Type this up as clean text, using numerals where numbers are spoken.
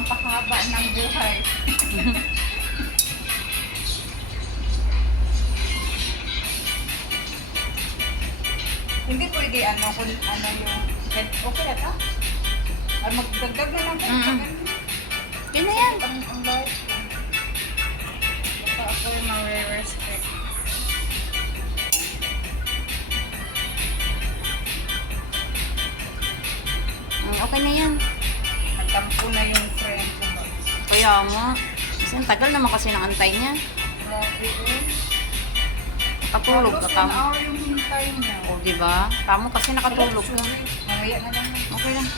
pampahaba ng buhay. Hindi pwede kung yung okay na ta? Ay magdagdag na lang kayo. Yun na yan. Ang life. Baka ako yung ma-respect. Okay na yan. Nagtampo na yung friend ko ba? Kaya mo. Kasi ang tagal naman kasi ng antay niya. Grabe eh. Nakatulog ka, Halos 1 tamo. hour yung hintay niya. O, diba? Tamo kasi nakatulog ka. Mamaya na lang. Okay lang.